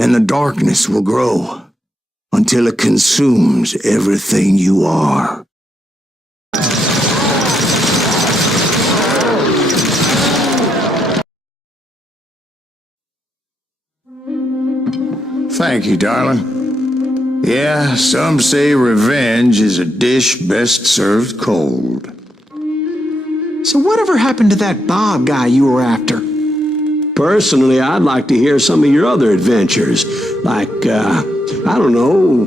and the darkness will grow until it consumes everything you are. Thank you, darling. Yeah, some say revenge is a dish best served cold. So whatever happened to that Bob guy you were after? Personally, I'd like to hear some of your other adventures. Like, I don't know,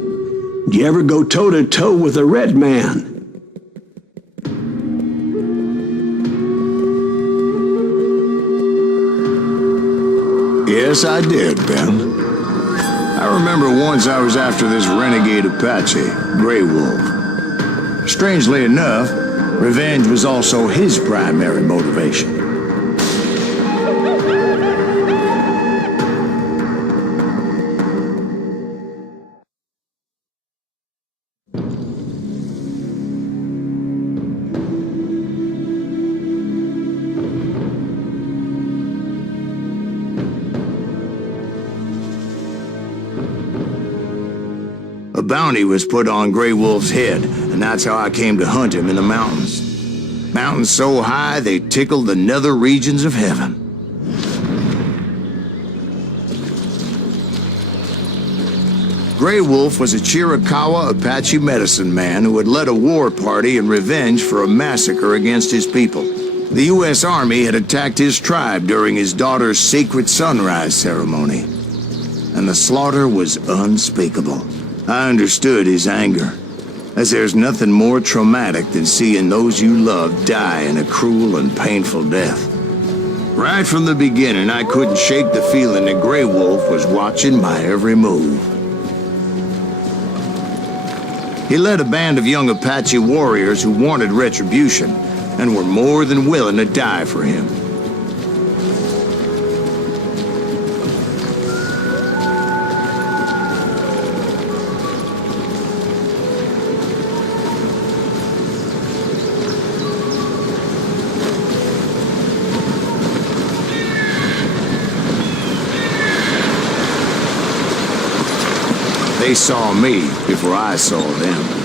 did you ever go toe-to-toe with a red man? Yes, I did, Ben. I remember once I was after this renegade Apache, Grey Wolf. Strangely enough, revenge was also his primary motivation. A bounty was put on Grey Wolf's head, and that's how I came to hunt him in the mountains. Mountains so high they tickled the nether regions of heaven. Grey Wolf was a Chiricahua Apache medicine man who had led a war party in revenge for a massacre against his people. The U.S. Army had attacked his tribe during his daughter's sacred sunrise ceremony, and the slaughter was unspeakable. I understood his anger, as there's nothing more traumatic than seeing those you love die in a cruel and painful death. Right from the beginning, I couldn't shake the feeling that Grey Wolf was watching my every move. He led a band of young Apache warriors who wanted retribution and were more than willing to die for him. They saw me before I saw them.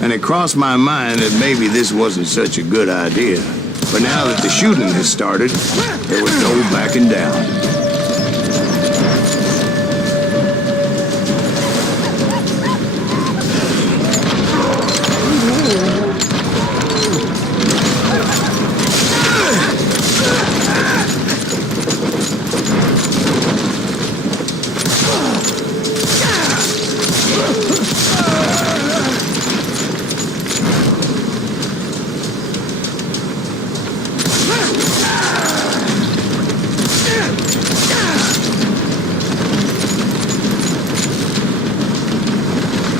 And it crossed my mind that maybe this wasn't such a good idea. But now that the shooting has started, there was no backing down.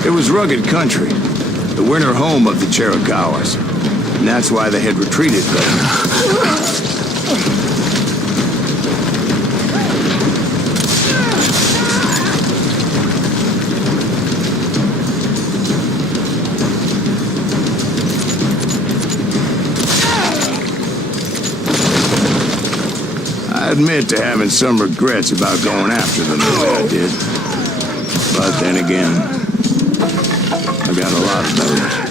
It was rugged country, the winter home of the Chiricahuas, and that's why they had retreated there. I admit to having some regrets about going after them the way I did. But then again, I got a lot of those.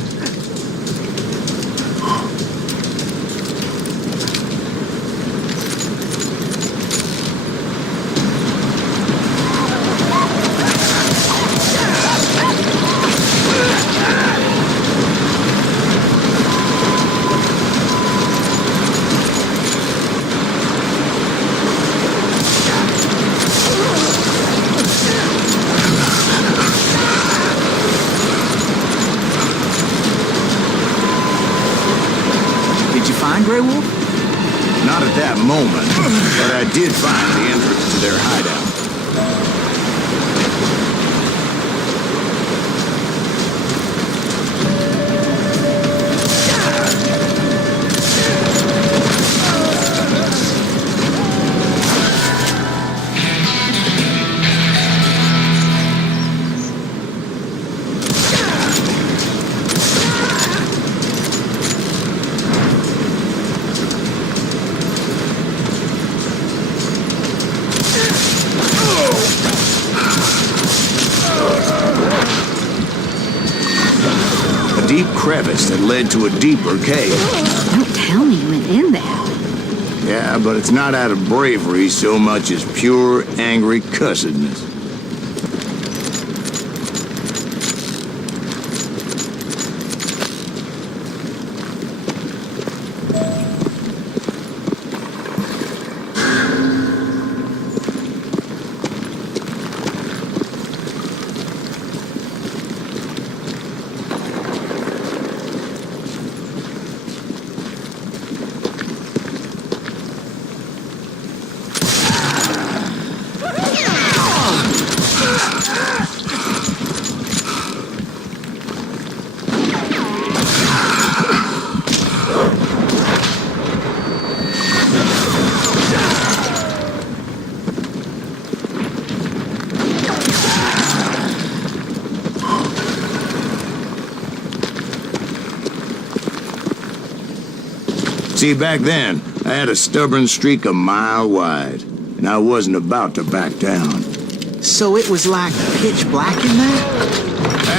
Grey Wolf? Not at that moment, but I did find the entrance to their hideout. deep crevice that led to a deeper cave. Don't tell me you went in there. Yeah, but it's not out of bravery so much as pure, angry cussedness. See, back then, I had a stubborn streak a mile wide, and I wasn't about to back down. So it was like pitch black in there?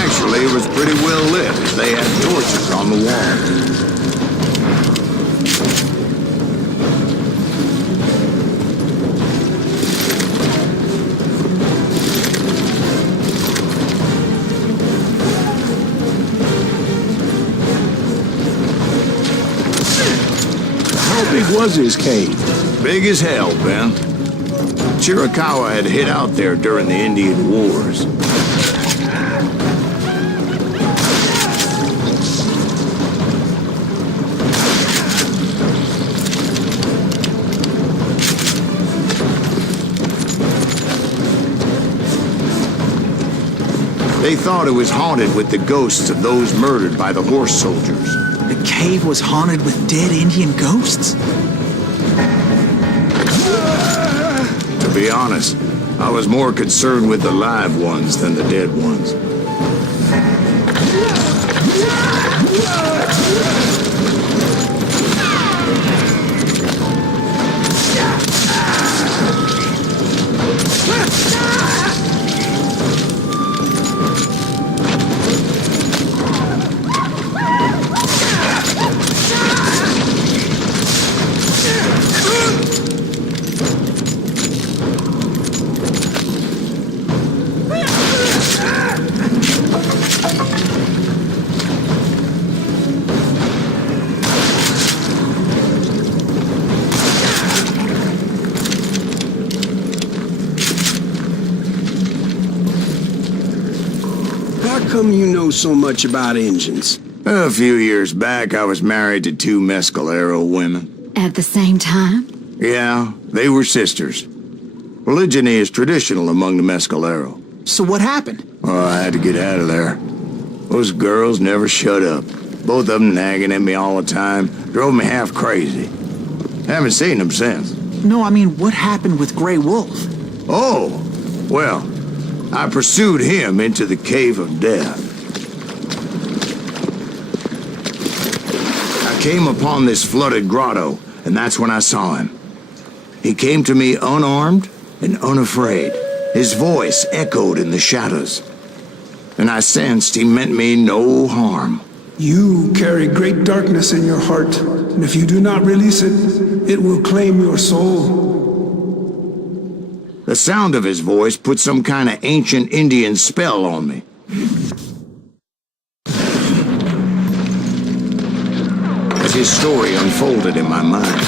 Actually, it was pretty well lit, as they had torches on the wall. How big was his cave? Big as hell, Ben. Chiricahua had hid out there during the Indian Wars. They thought it was haunted with the ghosts of those murdered by the horse soldiers. The cave was haunted with dead Indian ghosts? To be honest, I was more concerned with the live ones than the dead ones. How come you know so much about engines? A few years back, I was married to two Mescalero women. At the same time? Yeah, they were sisters. Polygyny is traditional among the Mescalero. So what happened? Oh, I had to get out of there. Those girls never shut up. Both of them nagging at me all the time. Drove me half crazy. Haven't seen them since. No, I mean, what happened with Grey Wolf? Oh, well, I pursued him into the Cave of Death. I came upon this flooded grotto, and that's when I saw him. He came to me unarmed and unafraid. His voice echoed in the shadows, and I sensed he meant me no harm. You carry great darkness in your heart, and if you do not release it, it will claim your soul. The sound of his voice put some kind of ancient Indian spell on me. As his story unfolded in my mind,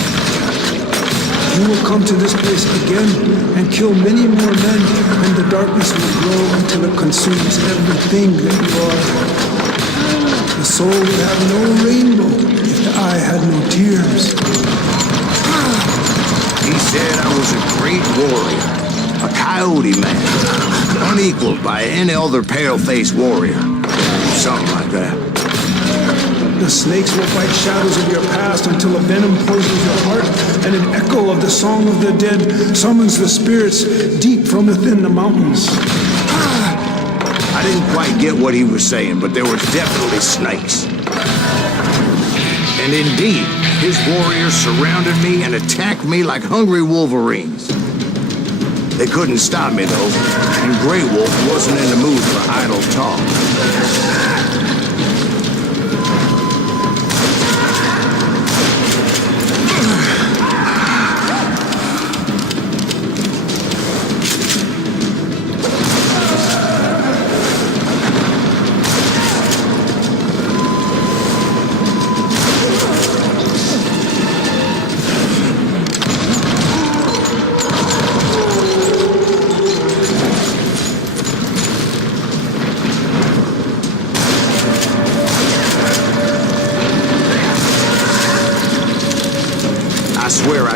You will come to this place again and kill many more men, and the darkness will grow until it consumes everything that you are. The soul would have no rainbow if the eye had no tears. he said I was a great warrior, a coyote man, unequaled by any other pale-faced warrior. Something like that. The snakes will bite shadows of your past until a venom poisons your heart, and an echo of the song of the dead summons the spirits deep from within the mountains. I didn't quite get what he was saying, but there was definitely snakes. And indeed, his warriors surrounded me and attacked me like hungry wolverines. They couldn't stop me, though, and Grey Wolf wasn't in the mood for idle talk.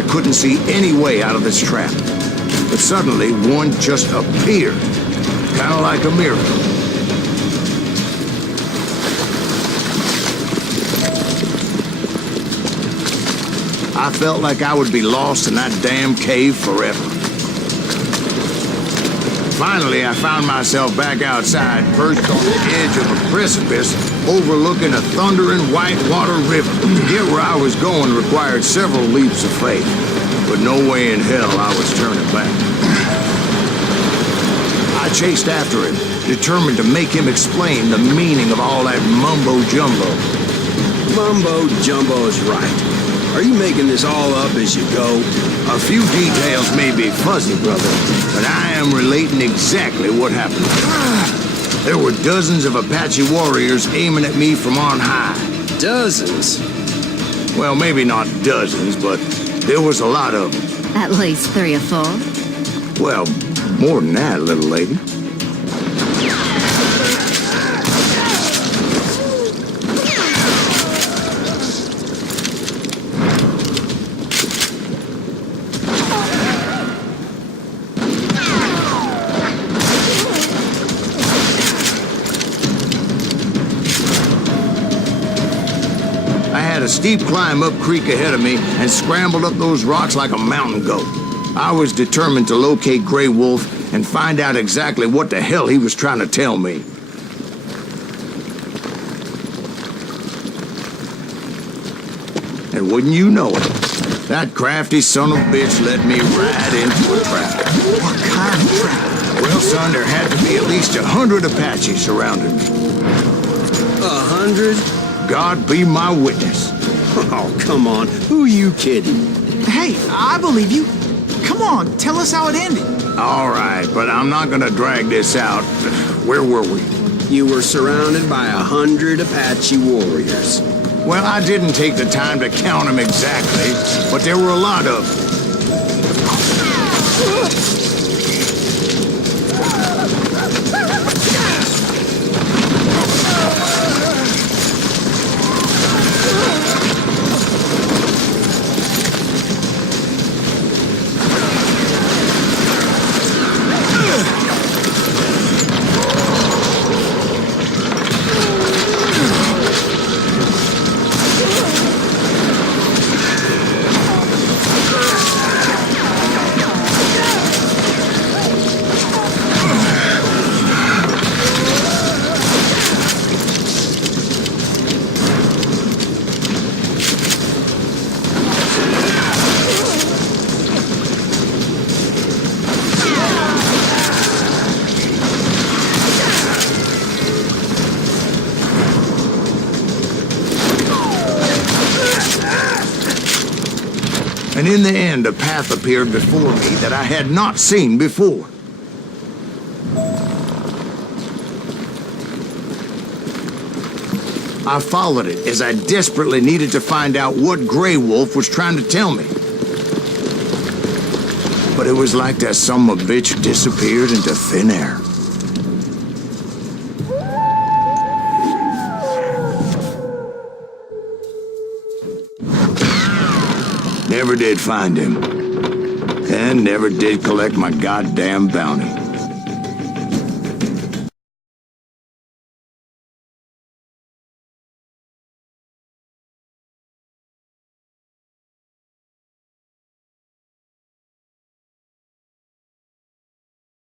I couldn't see any way out of this trap. But suddenly, one just appeared. Kind of like a miracle. I felt like I would be lost in that damn cave forever. Finally, I found myself back outside, perched on the edge of a precipice overlooking a thundering whitewater river. To get where I was going required several leaps of faith, but no way in hell I was turning back. I chased after him, determined to make him explain the meaning of all that mumbo-jumbo. Mumbo-jumbo is right. Are you making this all up as you go? A few details may be fuzzy, brother, but I am relating exactly what happened. There were dozens of Apache warriors aiming at me from on high. Dozens? Well, maybe not dozens, but there was a lot of them. At least 3 or 4. Well, more than that, little lady. A steep climb up creek ahead of me and scrambled up those rocks like a mountain goat. I was determined to locate Grey Wolf and find out exactly what the hell he was trying to tell me. And wouldn't you know it, that crafty son of a bitch led me right into a trap. What kind of trap? Well, son, there had to be at least 100 Apaches surrounding me. 100? God be my witness. Oh, come on. Who are you kidding? Hey, I believe you. Come on, tell us how it ended. All right, but I'm not gonna drag this out. Where were we? You were surrounded by 100 Apache warriors. Well, I didn't take the time to count them exactly, but there were a lot of them. And in the end, a path appeared before me that I had not seen before. I followed it as I desperately needed to find out what Grey Wolf was trying to tell me. But it was like that son of a bitch disappeared into thin air. Never did find him. And never did collect my goddamn bounty.